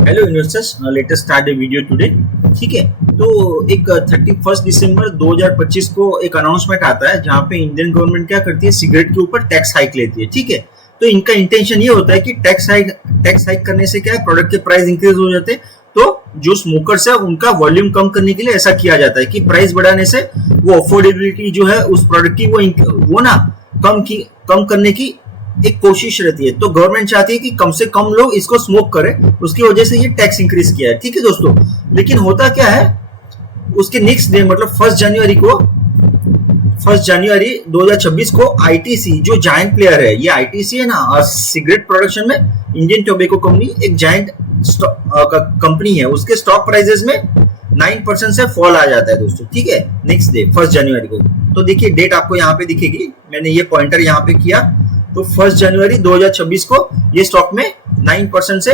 Hello investors, latest start ए video today. ठीक है, तो एक 31 दिसंबर 2025 को एक अनाउंसमेंट आता है जहां पे इंडियन गवर्नमेंट क्या करती है, सिगरेट के ऊपर टैक्स हाइक लेती है। ठीक है, तो इनका इंटेंशन ये होता है कि टैक्स हाइक करने से क्या है, प्रोडक्ट के प्राइस इंक्रीज हो जाते हैं। तो जो स्मोकर्स है उनका वॉल्यूम कम करने के लिए ऐसा किया जाता है कि प्राइस बढ़ाने से वो अफोर्डेबिलिटी जो है उस प्रोडक्ट की वो ना कम करने की एक कोशिश रहती है। तो गवर्नमेंट चाहती है कि कम से कम लोग इसको स्मोक करें, उसकी वजह से ये टैक्स इंक्रीज किया है। ठीक है दोस्तों, लेकिन होता क्या है, उसके नेक्स्ट डे मतलब 1 जनवरी 2026 को आईटीसी जो जायंट प्लेयर है, ये आईटीसी है ना, सिगरेट प्रोडक्शन में इंडियन टोबैको कंपनी एक जायंट कंपनी है, उसके स्टॉक प्राइसेस में 9% से फॉल आ जाता है दोस्तों। ठीक है, नेक्स्ट डे 1 जनवरी को। तो देखिए डेट आपको यहाँ पे दिखेगी, मैंने ये पॉइंटर यहाँ पे किया। तो 1 जनवरी 2026 को ये स्टॉक में 9% से,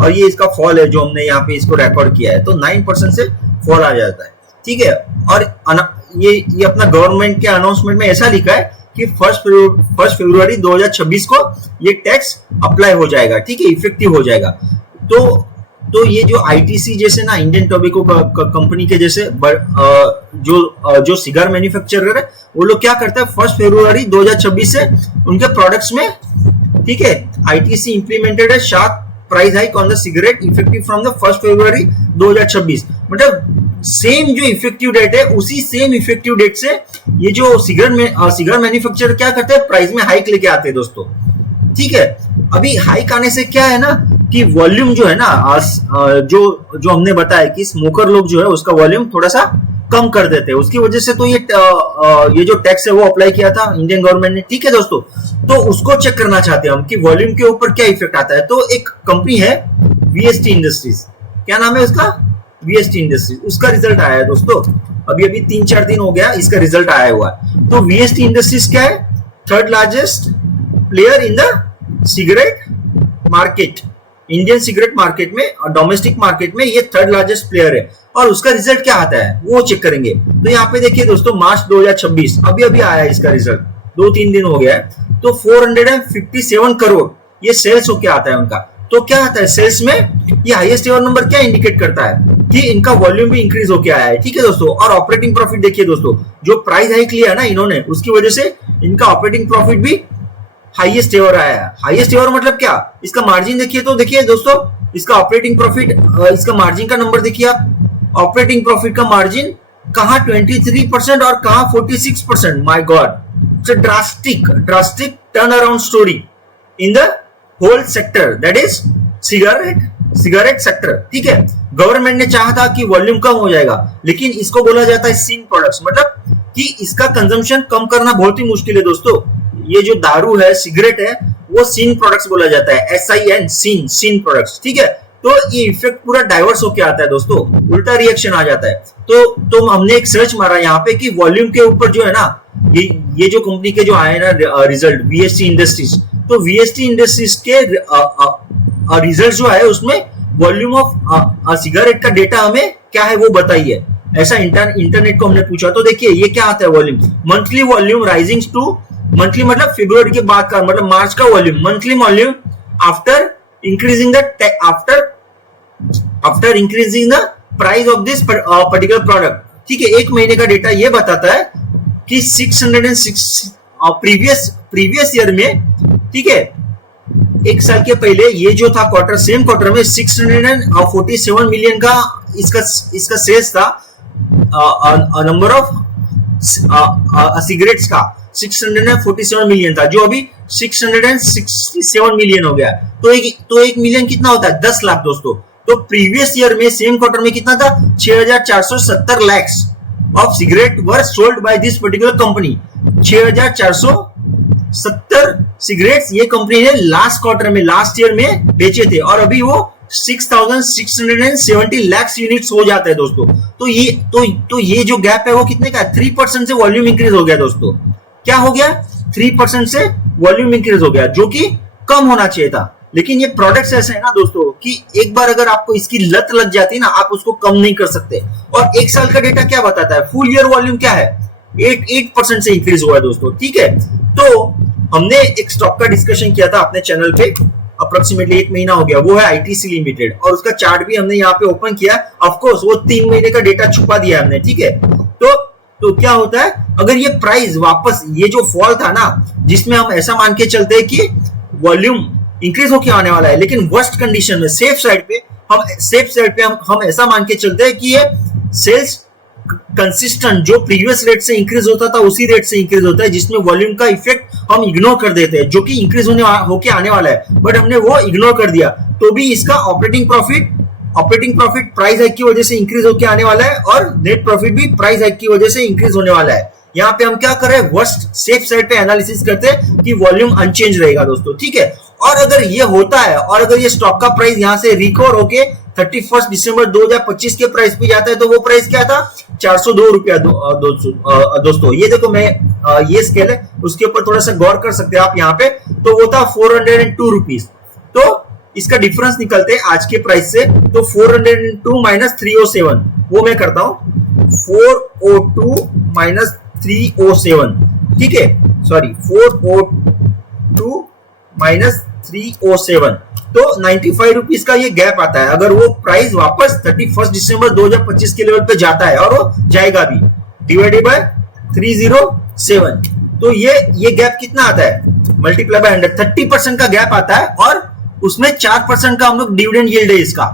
और ये इसका फॉल है जो हमने यहाँ पे इसको रिकॉर्ड किया है, तो 9% से फॉल आ जाता है। ठीक है, और ये अपना गवर्नमेंट के अनाउंसमेंट में ऐसा लिखा है कि 1 फरवरी 2026 को ये टैक्स अप्लाई हो जाएगा। ठीक है, इफेक्टिव हो जाएगा। तो ये जो आईटीसी जैसे ना, इंडियन टोबैको कंपनी के जैसे जो सिगार मैन्युफैक्चरर है, वो लोग क्या करते हैं, 1 फरवरी 2026 से उनके प्रोडक्ट्स में, ठीक है, आईटीसी इंप्लीमेंटेड है sharp price hike on the cigarette effective from the 1 फरवरी 2026। मतलब सेम जो इफेक्टिव डेट है, उसी सेम इफेक्टिव डेट से ये जो सिगार मैन्युफैक्चरर क्या करते हैं, प्राइस में हाइक लेके आते हैं दोस्तों। ठीक है, अभी हाइक आने से क्या है ना कि वॉल्यूम जो है ना, जो हमने बताया कि स्मोकर लोग जो है उसका वॉल्यूम थोड़ा सा कम कर देते हैं, उसकी वजह से तो ये जो टैक्स है वो अप्लाई किया था इंडियन गवर्नमेंट ने। ठीक है दोस्तों, तो उसको चेक करना चाहते हैं हम कि वॉल्यूम के ऊपर क्या इफेक्ट आता है। तो एक कंपनी है वीएसटी इंडस्ट्रीज, क्या नाम है उसका, वीएसटी इंडस्ट्रीज, उसका रिजल्ट आया है दोस्तों। अभी 3-4 दिन हो गया इसका रिजल्ट आया हुआ है। तो वीएसटी इंडस्ट्रीज क्या है, 3rd largest player in the cigarette market, Indian cigarette market में और डोमेस्टिक मार्केट में ये 3rd लार्जेस्ट प्लेयर है। और उसका रिजल्ट क्या आता है वो चेक करेंगे। तो यहाँ पे देखिए दोस्तों, मार्च 2026 अभी आया है इसका रिजल्ट, 2-3 दिन हो गया है। तो 457 करोड़ ये सेल्स होके आता है उनका। तो क्या आता है सेल्स में, ये हाईएस्ट एवर नंबर क्या इंडिकेट करता है कि इनका वॉल्यूम भी इंक्रीज होके आया है। ठीक है दोस्तों, और ऑपरेटिंग प्रॉफिट देखिए दोस्तों, जो प्राइस हाइक लिया ना इन्होंने, उसकी वजह से इनका ऑपरेटिंग प्रॉफिट भी हाईएस्ट एवर आया है। हाईएस्ट एवर मतलब क्या, इसका मार्जिन देखिए। तो देखिए दोस्तों, इसका ऑपरेटिंग प्रॉफिट, इसका मार्जिन का नंबर देखिए आप, ऑपरेटिंग प्रॉफिट का मार्जिन कहां 23% और कहां 46%। My god, it's a drastic turn around story in the whole sector, that is cigarette sector. ठीक है, गवर्नमेंट ने चाहा था कि वॉल्यूम कम हो जाएगा, लेकिन इसको बोला जाता है सिन प्रोडक्ट्स, मतलब कि इसका कंजम्पशन कम करना बहुत ही मुश्किल है दोस्तों। ये जो दारू है, सिगरेट है, वो सिन प्रोडक्ट्स बोला जाता है, SIN, सिन प्रोडक्ट्स। ठीक है, तो ये इफेक्ट पूरा डाइवर्स होके आता है दोस्तों, उल्टा रिएक्शन आ जाता है। तो हमने एक सर्च मारा यहाँ पे कि वॉल्यूम के ऊपर जो है ना, ये जो कंपनी के जो आए ना रिजल्ट, वीएसटी इंडस्ट्रीज, तो वीएसटी इंडस्ट्रीज के रिजल्ट जो है उसमें वॉल्यूम ऑफ सिगरेट का डेटा हमें क्या है वो बताइए। ऐसा इंटरनेट को हमने पूछा। तो देखिए ये क्या आता है, volume, monthly volume rising to, monthly मतलब फरवरी के बाद का, मतलब मार्च का volume, monthly volume after increasing the price of this particular product. ठीक है, एक महीने का डेटा ये बताता है कि 606 प्रीवियस ईयर में, ठीक है, एक साल के पहले ये जो था क्वार्टर, सेम क्वार्टर में 647 मिलियन का इसका सेल्स था, नंबर ऑफ सिगरेट्स का 647 मिलियन था, जो अभी 667 मिलियन हो गया। तो एक मिलियन कितना होता है, 10 लाख दोस्तों। तो प्रीवियस ईयर में सेम क्वार्टर में कितना था, 6470 lakhs of cigarette were sold by this particular company. 6470 cigarettes ये कंपनी ने लास्ट क्वार्टर में, लास्ट ईयर में बेचे थे, और अभी वो 6670 lakhs यूनिट्स हो जाते हैं दोस्तों। तो ये जो गैप है वो कितने का है, 3% से वॉल्यूम इंक्रीज हो गया दोस्तों। क्या हो गया, 3% से वॉल्यूम इंक्रीज हो गया, जो कि कम होना चाहिए था। लेकिन ये प्रोडक्ट्स ऐसे है ना दोस्तों कि एक बार अगर आपको इसकी लत लग जाती है ना, आप उसको कम नहीं कर सकते। और एक साल का डेटा क्या बताता है, फुल ईयर वॉल्यूम क्या है, 8% से इंक्रीज हुआ है दोस्तों। ठीक है, तो हमने एक स्टॉक का डिस्कशन किया था अपने चैनल पे, अप्रोक्सीमेटली 1 महीना हो गया, वो है आईटीसी लिमिटेड, और उसका चार्ट भी हमने यहाँ पे ओपन किया। ऑफ कोर्स वो 3 महीने का डेटा छुपा दिया हमने, ठीक है। तो क्या होता है, अगर ये प्राइस वापस, ये जो फॉल था ना, जिसमें हम ऐसा मान के चलते हैं कि वॉल्यूम इंक्रीज होके आने वाला है, लेकिन वर्स्ट कंडीशन में सेफ साइड पे हम ऐसा मान के चलते हैं कि ये सेल्स कंसिस्टेंट जो प्रीवियस रेट से इंक्रीज होता था उसी रेट से इंक्रीज होता है, जिसमें वॉल्यूम का इफेक्ट हम इग्नोर कर देते हैं, जो कि इंक्रीज होके आने वाला है, बट हमने वो इग्नोर कर दिया। तो भी इसका ऑपरेटिंग प्रॉफिट प्राइस हाइक की वजह से इंक्रीज होके आने वाला है, और नेट प्रॉफिट भी प्राइस हाइक की वजह से इंक्रीज होने वाला है। यहाँ पे हम क्या कर रहे हैं, वर्स्ट सेफ साइड पे एनालिसिस करते हैं कि वॉल्यूम अनचेंज रहेगा दोस्तों, ठीक है। और अगर ये होता है, और अगर ये स्टॉक का प्राइस यहाँ से रिकवर होके 31 दिसंबर 2025 के प्राइस पे जाता है, तो वो प्राइस क्या था, 402 रुपया दोस्तों। ये देखो, मैं ये स्केल है, उसके ऊपर थोड़ा सा गौर कर सकते हैं आप यहाँ पे, तो वो था 402 रुपीज। तो इसका डिफरेंस निकलते हैं आज के प्राइस से, तो 402 माइनस 307, वो मैं करता हूं, 402 माइनस 307, ठीक है, सॉरी 402 माइनस 307, तो 95 रुपीज का ये गैप आता है। अगर वो प्राइस वापस 31 दिसंबर 2025 के लेवल पे जाता है, और वो जाएगा भी, डिवाइडेड बाय 307, तो ये गैप कितना आता है, मल्टीप्लाई बाय 100, 30% का गैप आता है, और उसमें 4% का हम लोग डिविडेंड यील्ड है इसका,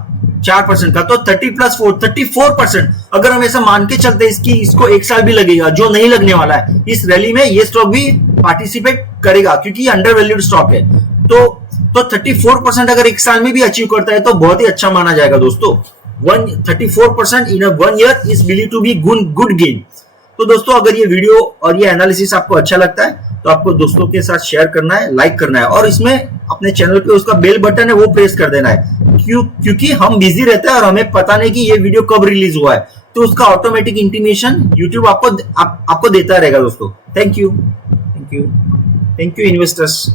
4% का, तो 30 प्लस 4 34%। अगर हम ऐसा मान के चलते हैं इसको 1 साल भी लगेगा, जो नहीं लगने वाला है, इस रैली में ये स्टॉक भी पार्टिसिपेट करेगा, क्योंकि अंडर वैल्यूड स्टॉक है। तो 34% अगर 1 साल में भी अचीव करता है तो बहुत ही अच्छा माना जाएगा दोस्तों। 34% in 1 year is believe to be good gain. तो दोस्तों, अगर ये वीडियो और ये एनालिसिस आपको अच्छा लगता है तो आपको दोस्तों के साथ शेयर करना है, लाइक करना है, और इसमें अपने चैनल पे उसका बेल बटन है वो प्रेस कर देना है, क्योंकि हम बिजी रहते हैं और हमें पता नहीं कि ये वीडियो कब रिलीज हुआ है, तो उसका ऑटोमेटिक इंटीमेशन यूट्यूब आपको देता रहेगा दोस्तों। Thank you investors.